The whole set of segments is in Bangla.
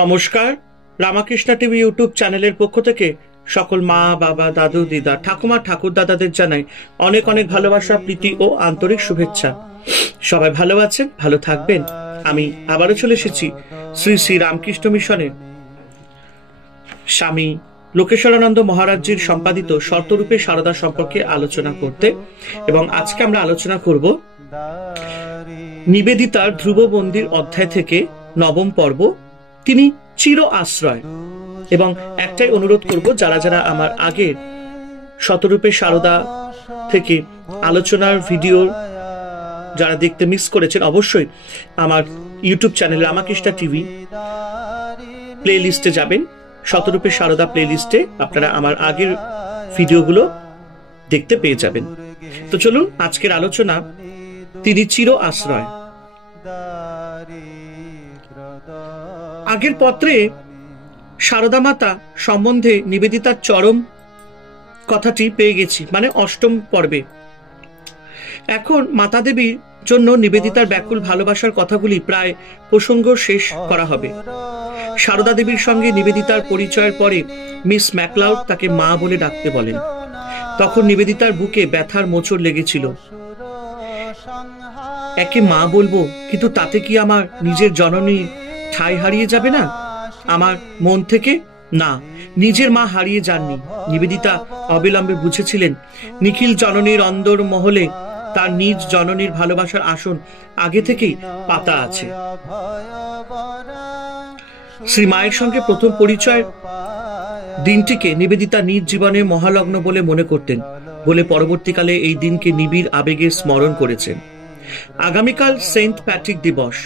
নমস্কার, রামাকৃষ্ণ টিভি ইউটিউব চ্যানেলের পক্ষ থেকে সকল মা, বাবা, দাদু, দিদা, ঠাকুমা, ঠাকুর দাদাদের জানাই অনেক অনেক ভালোবাসা, প্রীতি ও আন্তরিক শুভেচ্ছা। সবাই ভালো আছেন, ভালো থাকবেন। আমি আবারও চলে এসেছি শ্রী শ্রী রামকৃষ্ণ মিশনের স্বামী লোকেশ্বরানন্দ মহারাজজির সম্পাদিত শর্তরূপে সারদা সম্পর্কে আলোচনা করতে, এবং আজকে আমরা আলোচনা করব নিবেদিতার ধ্রুব মন্দির অধ্যায় থেকে নবম পর্ব, তিনি চির আশ্রয়। এবং একটাই অনুরোধ করব, যারা যারা আমার আগের শতরূপে সারদা থেকে আলোচনার ভিডিও যারা দেখতে মিস করেছেন, অবশ্যই আমার YouTube channel Ramakrishna TV play লিস্টে যাবেন। শতরূপে সারদা প্লে লিস্টে আপনারা আমার আগের ভিডিওগুলো দেখতে পেয়ে যাবেন। তো চলুন, আজকের আলোচনা তিনি চির আশ্রয়। আগের পত্রে সারদা মাতা সম্বন্ধে নিবেদিতার চরম কথাটি পেয়ে গেছি, মানে অষ্টম পর্বে। এখন মাতা দেবীর জন্য নিবেদিতার ব্যাকুল ভালোবাসার কথাগুলি প্রায় প্রসঙ্গ শেষ করা হবে। সারদা দেবীর সঙ্গে নিবেদিতার পরিচয়ের পরে মিস ম্যাকলাউড তাকে মা বলে ডাকতে বলেন। তখন নিবেদিতার বুকে ব্যথার মোচড় লেগেছিল। একে মা বলবো, কিন্তু তাতে কি আমার নিজের জননী ঠাঁই হারিয়ে যাবে না? আমার মন থেকে না, নিজের মা হারিয়ে যাননি। নিবেদিতা অবিলম্বে বুঝেছিলেন নিখিল জননীর অন্দর মহলে তার নিজ জননীর ভালোবাসার আসন আগে থেকেই পাতা আছে। শ্রী মায়ের সঙ্গে প্রথম পরিচয়ের দিনটিকে নিবেদিতা নিজ জীবনে মহালগ্ন বলে মনে করতেন বলে পরবর্তীকালে এই দিনকে নিবিড় আবেগে স্মরণ করেছেন। আগামীকাল সেন্ট প্যাট্রিক দিবস।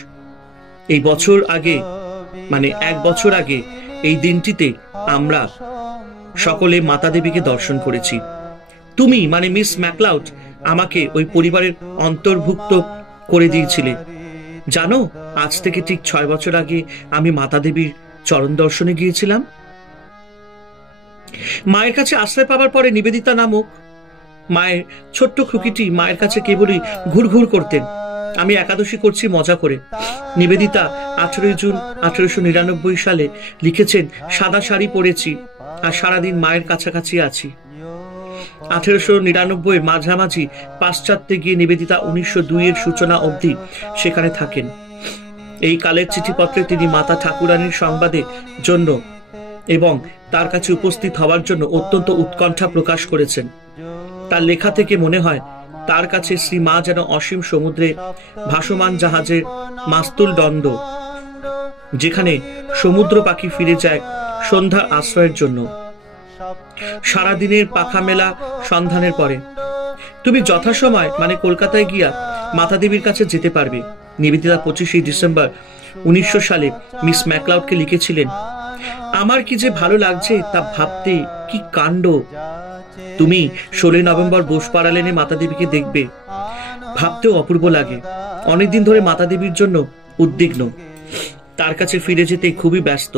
এই বছর আগে, মানে 1 বছর আগে এই দিনটিতে আমরা সকলে মাতা দেবীকে দর্শন করেছি। তুমি, মানে মিস ম্যাকলাউড, আমাকে ওই পরিবারের অন্তর্ভুক্ত করে দিয়েছিলে। জানো, আজ থেকে ঠিক 6 বছর আগে আমি মাতা দেবীর চরণ দর্শনে গিয়েছিলাম। মায়ের কাছে আশ্রয় পাবার পরে নিবেদিতা নামক মায়ের ছোট্ট খুকিটি মায়ের কাছে কেবলই ঘুরঘুর করতেন। আমি একাদশী করছি মজা করে। নিবেদিতা 18 জুন 1899 সালে লিখেছেন, সাদা শাড়ি পরেছি আর সারাদিন মায়ের কাছাকাছি আছি। 1899 মাঝামাঝি পাশ্চাত্যে গিয়ে নিবেদিতা 1902 এর সূচনা অবধি সেখানে থাকেন। এই কালের চিঠিপত্রে তিনি মাতা ঠাকুরানীর সংবাদের জন্য এবং তার কাছে উপস্থিত হওয়ার জন্য অত্যন্ত উৎকণ্ঠা প্রকাশ করেছেন। তার লেখা থেকে মনে হয় তার কাছে শ্রী মা যেন অসীম সমুদ্রে ভাসমান জাহাজের মাস্তুল দণ্ড, যেখানে সমুদ্র পাখি ফিরে যায় সন্ধ্যার আশ্রয়ের জন্য সারাদিনের পাখা মেলা সন্ধানের পরে। তুমি যথাসময়, মানে কলকাতায় গিয়া মাতা দেবীর কাছে যেতে পারবে। নিবেদিতা 25 ডিসেম্বর 1900 সালে মিস ম্যাকলাউডকে লিখেছিলেন, আমার কি যে ভালো লাগছে তা ভাবতে, কি কাণ্ড! তুমি 16 নভেম্বর বোসপাড়া লেনে মাতা দেবীকে দেখবে, ভাবতেও অপূর্ব লাগে। অনেকদিন ধরে মাতা দেবীর জন্য উদ্বিগ্ন, তার কাছে ফিরে যেতে খুবই ব্যস্ত।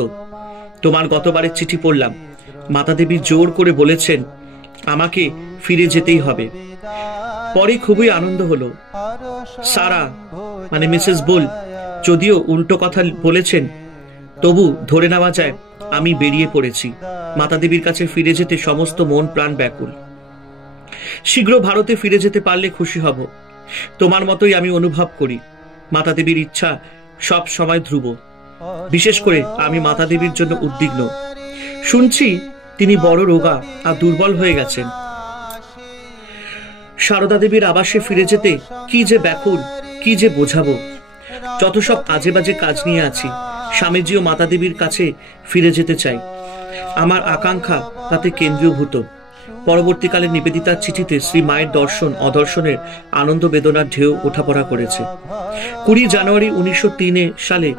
তোমার গতবারের চিঠি পড়লাম, মাতা দেবী জোর করে বলেছেন আমাকে ফিরে যেতেই হবে। পরে খুবই আনন্দ হলো। সারা, মানে মিসেস বুল, যদিও উল্টো কথা বলেছেন, তবু ধরে নেওয়া যায় আমি বেরিয়ে পড়েছি। মাতা দেবীর কাছে ফিরে যেতে সমস্ত মন প্রাণ ব্যাকুল। শীঘ্র ভারতে ফিরে যেতে পারলে খুশি হব। তোমার মতোই আমি অনুভব করি। মাতা দেবীর ইচ্ছা সব সময় ধ্রুব। বিশেষ করে আমি মাতা দেবীর জন্য উদ্বিগ্ন। শুনছি তিনি বড় রোগা আর দুর্বল হয়ে গেছেন। সারদা দেবীর আবাসে ফিরে যেতে কি যে ব্যাকুল, কি যে বোঝাবো। যত সব আজে বাজে কাজ নিয়ে আছি। স্বামীজি ও মাতা দেবীর কাছে ফিরে যেতে চাই। আমার আকাঙ্ক্ষা তাতে কেন্দ্রীভূত। পরবর্তীকালে নিবেদিতার চিঠিতে শ্রী মায়ের দর্শন অদর্শনের আনন্দ বেদনার ঢেউ ওঠাপড়া করেছে। 20 জানুয়ারি 1903 সালে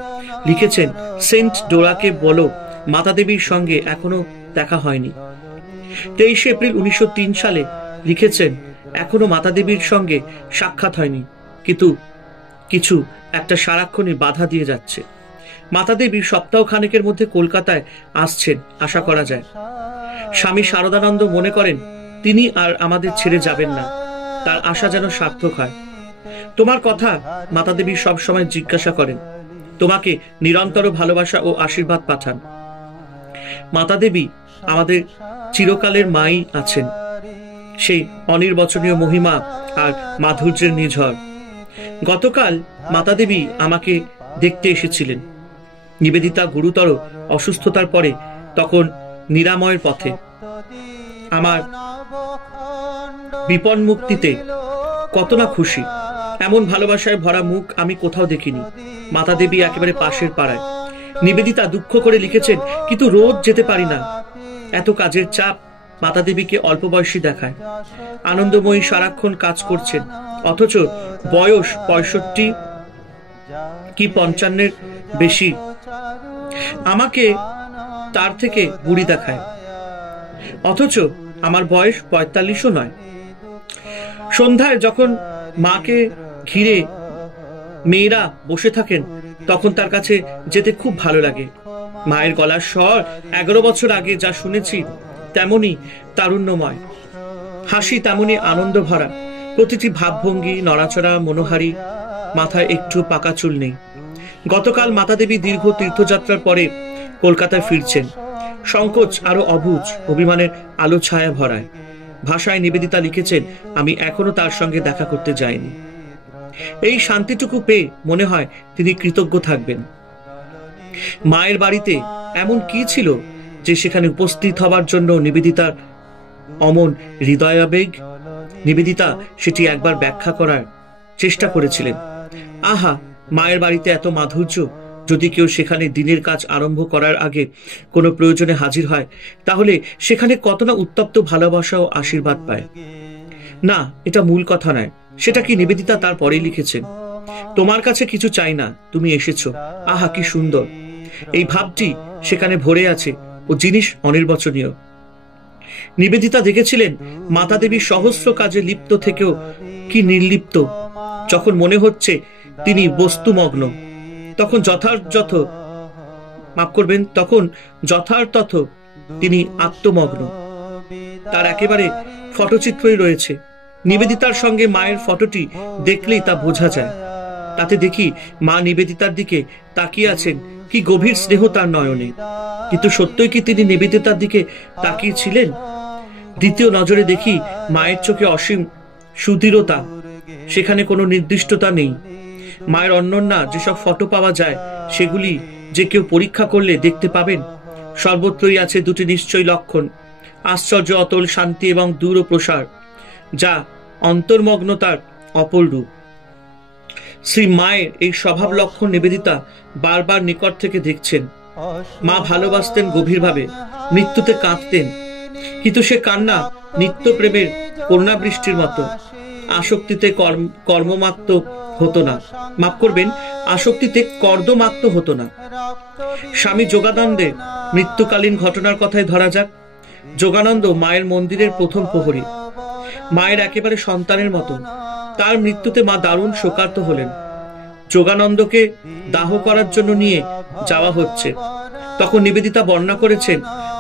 লিখেছেন, সেন্ট ডোরাকে বলো মাতা দেবীর সঙ্গে এখনো দেখা হয়নি। 23 এপ্রিল 1903 সালে লিখেছেন, এখনো মাতা দেবীর সঙ্গে সাক্ষাৎ হয়নি, কিন্তু কিছু একটা সারাক্ষণই বাধা দিয়ে যাচ্ছে। মাতা দেবী সপ্তাহখানেকের মধ্যে কলকাতায় আসছেন, আশা করা যায়। স্বামী শারদানন্দ মনে করেন তিনি আর আমাদের ছেড়ে যাবেন না, তার আশা যেন সার্থক হয়। তোমার কথা মাতা দেবী সব সময় জিজ্ঞাসা করেন, তোমাকে নিরন্তর ভালোবাসা ও আশীর্বাদ পাঠান। মাতা দেবী আমাদের চিরকালের মাই আছেন, সেই অনির্বচনীয় মহিমা আর মাধুর্যের নিঝড়। গতকাল মাতা দেবী আমাকে দেখতে এসেছিলেন। নিবেদিতা গুরুতর অসুস্থতার পরে তখন নিরাময়ের পথে। আমার বিপন মুক্তিতে কত না খুশি। এমন ভালোবাসায় ভরা মুখ আমি কোথাও দেখিনি। মাতা দেবী একেবারে পাশের পাড়ায়। নিবেদিতা দুঃখ করে লিখেছেন, কিন্তু রোজ যেতে পারি না, এত কাজের চাপ মাতা দেবীকে অল্প বয়সী দেখায়। আনন্দময়ী সারাক্ষণ কাজ করছেন, অথচ বয়স 65 কি 55 বেশি। আমাকে তার থেকে বুড়ি দেখায়, অথচ আমার বয়স 45ও নয়। সন্ধ্যায় যখন মাকে ঘিরে মেয়েরা বসে থাকেন, তখন তার কাছে যেতে খুব ভালো লাগে। মায়ের গলার স্বর 11 বছর আগে যা শুনেছি তেমনি তারুণ্যময়, হাসি তেমনি আনন্দ ভরা, প্রতিটি ভাবভঙ্গি নড়াচড়া মনোহারী, মাথায় একটু পাকা চুল নেই। গতকাল মাতা দেবী দীর্ঘ তীর্থযাত্রার পরে কলকাতায় ফিরছেন। সংকোচ আরো অবুঝ, অভিমানের আলো ছায়া ভরায়। ভাষায় নিবেদিতা লিখেছেন, আমি এখনো তার সঙ্গে দেখা করতে যাইনি। এই শান্তিটুকু পেয়ে মনে হয় তিনি কৃতজ্ঞ থাকবেন। মায়ের বাড়িতে এমন কি ছিল যে সেখানে উপস্থিত হবার জন্য নিবেদিতার অমন হৃদয়াবেগ? নিবেদিতা সেটি একবার ব্যাখ্যা করার চেষ্টা করেছিলেন। আহা, মায়ের বাড়িতে এত মাধুর্য, যদি কেউ সেখানে দিনের কাজ আরম্ভ করার আগে কোনো প্রয়োজনে হাজির হয়, তাহলে সেখানে কত না উত্তপ্ত ভালোবাসা ও আশীর্বাদ পায়। না, এটা মূল কথা নয়। সেটা কি নিবেদিতা তার পরেই লিখেছেন, তোমার কাছে কিছু চাই না, তুমি এসেছো। আহা, কি সুন্দর! এই ভাবটি সেখানে ভরে আছে ও জিনিস অনির্বচনীয়। নিবেদিতা দেখেছিলেন মাতা দেবীর সহস্র কাজে লিপ্ত থেকেও কি নির্লিপ্ত। যখন মনে হচ্ছে তিনি বস্তুমগ্ন, তখন যথার্থ তিনি আত্মমগ্ন। তার একেবারে ফটোচিত্রই রয়েছে। নিবেদিতার সঙ্গে মায়ের ফটোটি দেখলেই তা বোঝা যায়। তাতে দেখি মা নিবেদিতার দিকে তাকিয়ে আছেন, কি গভীর স্নেহ তার নয়নে। কিন্তু সত্যই কি তিনি নিবেদিতার দিকে তাকিয়ে ছিলেন? দ্বিতীয় নজরে দেখি মায়ের চোখে অসীম সুদৃঢ়তা, সেখানে কোনো নির্দিষ্টতা নেই। মায়ের অনন্যা যেসব ফটো পাওয়া যায়, সেগুলি যে কেউ পরীক্ষা করলে দেখতে পাবেন সর্বত্রই আছে দুটি নিশ্চয়ই লক্ষণ, আশ্চর্য অতল শান্তি এবং দূর প্রসার, যা অন্তর্মগ্নতার অপর রূপ। শ্রী মায়ের এই স্বভাব লক্ষণ নিবেদিতা বারবার নিকট থেকে দেখছেন। মা ভালোবাসতেন গভীরভাবে, মৃত্যুতে কাঁদতেন, কিন্তু সে কান্না নিত্য প্রেমের করুণাবৃষ্টির মতো। আসক্তিতে কর্মমাক্ত হতো না, মাফ করবেন, আসক্তিতে কর্দমাক্ত হতো না। স্বামী যোগানন্দের মৃত্যুকালীন ঘটনার কথায় ধরা যাক। যোগানন্দ মায়ের মন্দিরের প্রথম প্রহরী, মায়ের একেবারে সন্তানের মতো। তার মৃত্যুতে মা দারুণ শোকার্ত হলেন। যোগানন্দকে দাহ করার জন্য নিয়ে যাওয়া হচ্ছে। তখন নিবেদিতা বর্ণনা করেছেন,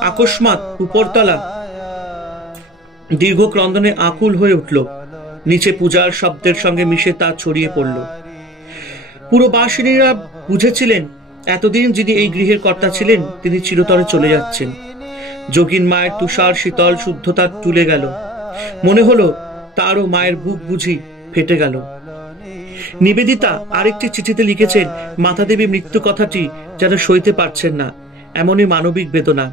আকস্মাৎ উপরতলা দীর্ঘ ক্রন্দনে আকুল হয়ে উঠল। নিচে পূজার শব্দের সঙ্গে মিশে তা ছড়িয়ে পড়ল। পুরবাসিনীরা বুঝেছিলেন এতদিন যিনি এই গৃহের কর্তা ছিলেন, তিনি চিরতরে চলে যাচ্ছেন। যোগিন মায়ের তুষার শীতল শুদ্ধতা তুলে গেল। মনে হলো তারও মায়ের বুক বুঝি ফেটে গেল। নিবেদিতা আরেকটি চিঠিতে লিখেছেন, মাতা দেবী মৃত্যু কথাটি যেন সইতে পারছেন না, এমনই মানবিক বেদনা।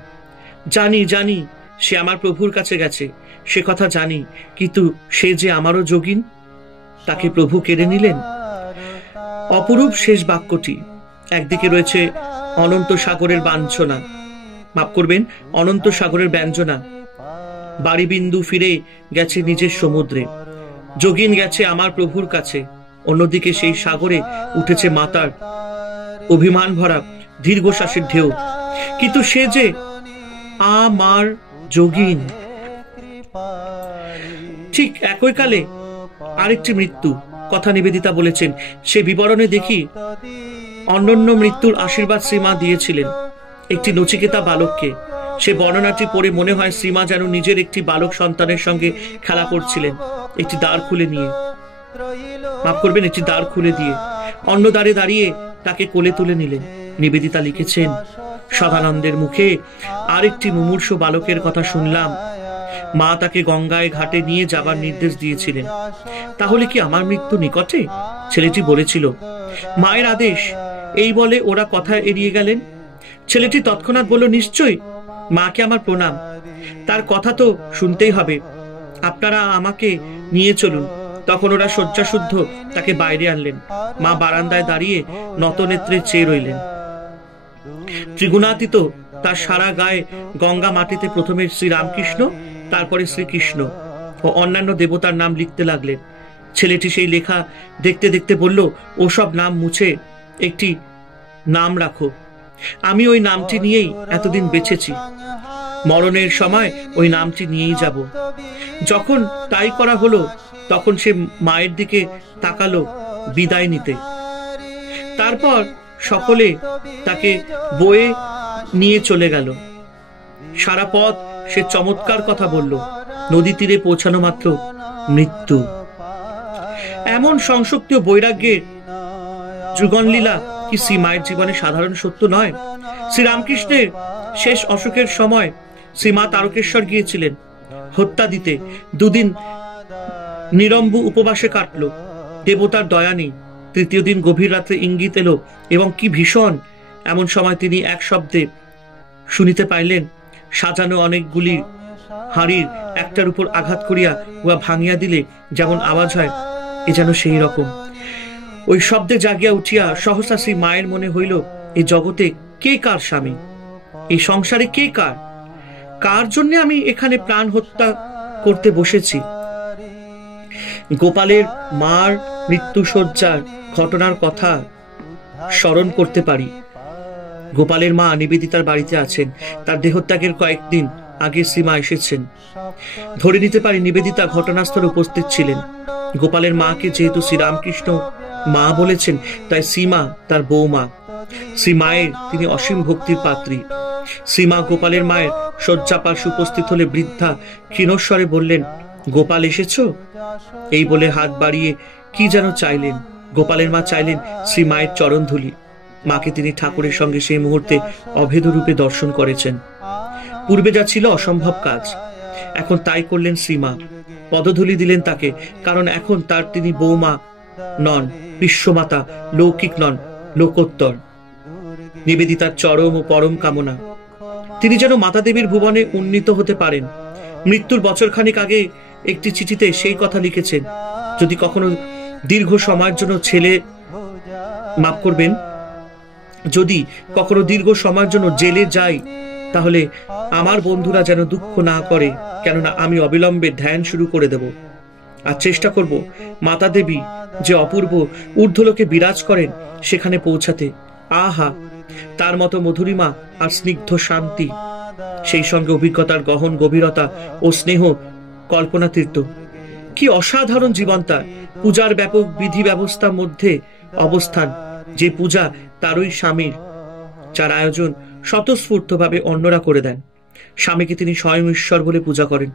জানি সে আমার প্রভুর কাছে গেছে, সে কথা জানি, কিন্তু সে যে আমারও যোগিন, তাকে প্রভু কেড়ে নিলেন। অপরূপ শেষ বাক্যটি। একদিকে রয়েছে অনন্ত সাগরের বাঞ্ছনা, মাফ করবেন, অনন্ত সাগরের ব্যঞ্জনা। বাড়িবিন্দু ফিরে গেছে নিজের সমুদ্রে, যোগিন গেছে আমার প্রভুর কাছে। অন্যদিকে সেই সাগরে উঠেছে মাতার অভিমান ভরা দীর্ঘশ্বাসের ঢেউ, কিন্তু সে যে আমার যোগিন। ঠিক একই কালে আরেকটি মৃত্যু কথা নিবেদিতা বলেছেন। সে বিবরণে দেখি অনন্য মৃত্যুর আশীর্বাদ শ্রীমা দিয়েছিলেন একটি নচিকেতা বালককে। সে বর্ণনাটি পড়ে মনে হয় শ্রীমা যেন নিজের একটি বালক সন্তানের সঙ্গে খেলা করছিলেন, একটি দ্বার খুলে নিয়ে, মাফ করবেন, একটি দ্বার খুলে দিয়ে। অন্য দ্বারে দাঁড়িয়ে তাকে কোলে তুলে নিলেন। নিবেদিতা লিখেছেন, সদানন্দের মুখে আরেকটি মুমূর্ষ বালকের কথা শুনলাম। মা তাকে গঙ্গায় ঘাটে নিয়ে যাবার নির্দেশ দিয়েছিলেন। তাহলে কি আমার মৃত্যু নিকটে? ছেলেটি বলেছিল। মায়ের আদেশ, এই বলে ওরা কথা এড়িয়ে গেলেন। ছেলেটি তৎক্ষণাৎ বলল, নিশ্চয়ই, মাকে আমার প্রণাম। তার কথা তো শুনতেই হবে, আপনারা আমাকে নিয়ে চলুন। তখন ওরা শয্যাশুদ্ধ তাকে বাইরে আনলেন। মা বারান্দায় দাঁড়িয়ে নতনেত্রে চেয়ে রইলেন। ত্রিগুণাতীত তার সারা গায়ে গঙ্গা মাটিতে প্রথমে শ্রীরামকৃষ্ণ, তারপরে শ্রীকৃষ্ণ ও অন্যান্য দেবতার নাম লিখতে লাগলেন। ছেলেটি সেই লেখা দেখতে দেখতে বলল, ওসব নাম মুছে একটি নাম রাখো। আমি ওই নামটি নিয়েই এতদিন বেঁচেছি, মরণের সময় ওই নামটি নিয়েই যাব। যখন তাই করা হলো, তখন সে মায়ের দিকে তাকালো বিদায় নিতে। তারপর সকলে তাকে বয়ে নিয়ে চলে গেল। সারা পথ সে চমৎকার কথা বলল। নদী তীরে পৌঁছানো মাত্র মৃত্যু। এমন সংসক্তি ও বৈরাগ্যের যুগনলীলা কি শ্রী মায়ের জীবনে সাধারণ সত্য নয়? শ্রীরামকৃষ্ণের শেষ অসুখের সময় শ্রীমা তারকেশ্বর গিয়েছিলেন হত্যা দিতে। দুদিন নিরম্বু উপবাসে কাটল। দেবতার দয়া নেই। তৃতীয় দিন গভীর রাত্রে ইঙ্গিত এলো, এবং কি ভীষণ! এমন সময় তিনি এক শব্দে শুনিতে পাইলেন, সাজানো অনেকগুলি হাড়ির একটার উপর আঘাত করিয়া উহা ভাঙিয়া দিলে যেমন আওয়াজ হয়, এ যেন সেই রকম। ওই শব্দে জাগিয়া উঠিয়া সহসা শ্রী মায়ের মনে হইল, এই জগতে কে কার স্বামী? এই সংসারে কে কার? কার জন্য আমি এখানে প্রাণ হত্যা করতে বসেছি? গোপালের মার মৃত্যুশয্যার ঘটনার কথা স্মরণ করতে পারি। গোপালের মা নিবেদিতার বাড়িতে আছেন। তার দেহত্যাগের কয়েকদিন আগে শ্রীমা এসেছেন। ধরে নিতে পারি নিবেদিতা ঘটনাস্থলে উপস্থিত ছিলেন। গোপালের মাকে যেহেতু শ্রীরামকৃষ্ণ মা বলেছেন, তাই শ্রীমা তার বৌমা। শ্রীমায়ের তিনি অসীম ভক্তির পাত্রী। শ্রীমা গোপালের মায়ের শয্যাপার্শ্বে উপস্থিত হলে বৃদ্ধা ক্ষীণস্বরে বললেন, গোপাল এসেছ? এই বলে হাত বাড়িয়ে কি যেন চাইলেন। গোপালের মা চাইলেন শ্রী মায়ের চরণ ধুলি। মাকে তিনি ঠাকুরের সঙ্গে সেই মুহূর্তে অভেদ রূপে দর্শন করেছেন। পূর্বে যা ছিল অসম্ভব কাজ, এখন তাই করলেন শ্রীমা। পদধূলি দিলেন তাকে, কারণ এখন তার তিনি বৌমা নন, বিশ্বমাতা, লৌকিক নন, লোকোত্তর। নিবেদিতার চরম ও পরম কামনা তিনি যেন মাতা দেবীর ভুবনে উন্নীত হতে পারেন। মৃত্যুর বছরখানেক আগে একটি চিঠিতে সেই কথা লিখেছেন, যদি কখনো দীর্ঘ সময়ের জন্য মাফ করবেন, যদি কখনো দীর্ঘ সময়ের জন্য জেলে যাই, তাহলে আমার বন্ধুরা যেন দুঃখ না করে, কেননা আমি অবিলম্বে ধ্যান শুরু করে দেব। আর চেষ্টা করব মাতা দেবী যে অপূর্ব ঊর্ধ্বলোকে বিরাজ করেন সেখানে পৌঁছাতে। আহা, তার মতো মধুরিমা আর স্নিগ্ধ শান্তি, সেই সঙ্গে অভিজ্ঞতার গহন গভীরতা ও স্নেহ কল্পনাতীর্থ। কি অসাধারণ জীবন তার! পূজার ব্যাপক বিধি ব্যবস্থার মধ্যে অবস্থান। যে পূজা তারই স্বামীর, যার আয়োজন স্বতঃস্ফূর্তভাবে অন্যরা করে দেন। স্বামীকে তিনি স্বয়ং ঈশ্বর বলে পূজা করেন।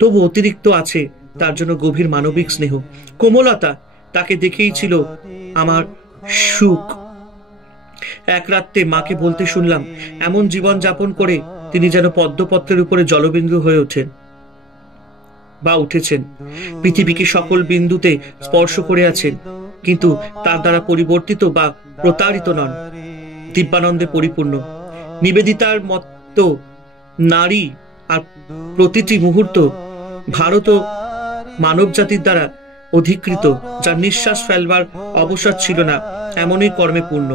তবু অতিরিক্ত আছে তার জন্য গভীর মানবিক স্নেহ, কোমলতা। তাকে দেখেই ছিল আমার সুখ। এক রাত্রে মাকে বলতে শুনলাম, এমন জীবন যাপন করে তিনি যেন পদ্মপত্রের উপরে জলবিন্দু হয়ে ওঠেন বা উঠেছেন। পৃথিবীকে সকল বিন্দুতে স্পর্শ করে আছেন, কিন্তু তার দ্বারা পরিবর্তিত বা প্রতারিত নন, দিব্যানন্দে পরিপূর্ণ। নিবেদিতার মতো নারী আর প্রতিটি মুহূর্ত ভারত ও মানব জাতির দ্বারা অধিকৃত, যার নিঃশ্বাস ফেলবার অবসর ছিল না, এমনই কর্মে পূর্ণ।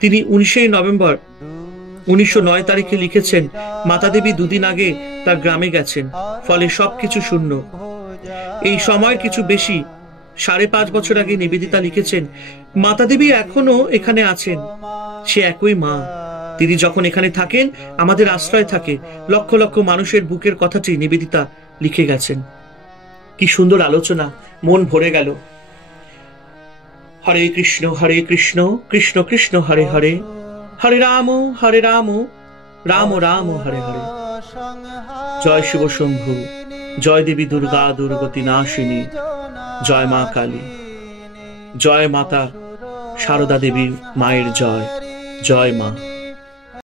তিনি 19 নভেম্বর 1909 তারিখে লিখেছেন, মাতা দেবী দুদিন আগে তার গ্রামে গেছেন, ফলে সবকিছু শূন্য। এই সময় কিছু বেশি 5.5 বছর আগে নিবেদিতা লিখেছেন, মাতা দেবী এখনো এখানে আছেন, সে একই মা। তিনি যখন এখানে থাকেন আমাদের আশ্রয় থাকে। লক্ষ লক্ষ মানুষের বুকের কথাটি নিবেদিতা লিখে গেছেন। কি সুন্দর আলোচনা, মন ভরে গেল। হরে কৃষ্ণ কৃষ্ণ কৃষ্ণ হরে হরে, হরে রাম রাম রাম হরে হরে। জয় শিব শম্ভু, জয় দেবী দুর্গা দুর্গতি নাশিনী, জয় মা কালী, জয় মাতা সারদা দেবীর মায়ের জয়, জয় মা।